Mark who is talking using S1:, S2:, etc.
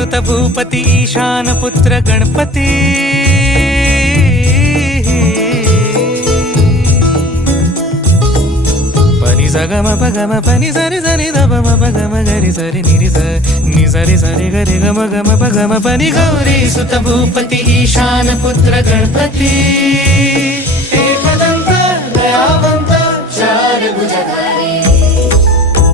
S1: ಸುತ ಭೂಪತಿ ಈಶಾನ ಪುತ್ರ ಗಣಪತಿ ಪನಿ ಸಗಮ ಪಗಮ ಪನಿ ಸರಿ ಸರಿ ದಮ ಪಗಮ ಗರಿ ಸರಿ ನಿರಿ ಸ ನಿ ಸರಿ ಸರಿ ಗರಿ ಗಮ ಗಮ ಪಗಮ ಪನಿ ಗೌರಿ ಸುತ ಭೂಪತಿ ಈಶಾನ ಪುತ್ರ ಗಣಪತಿ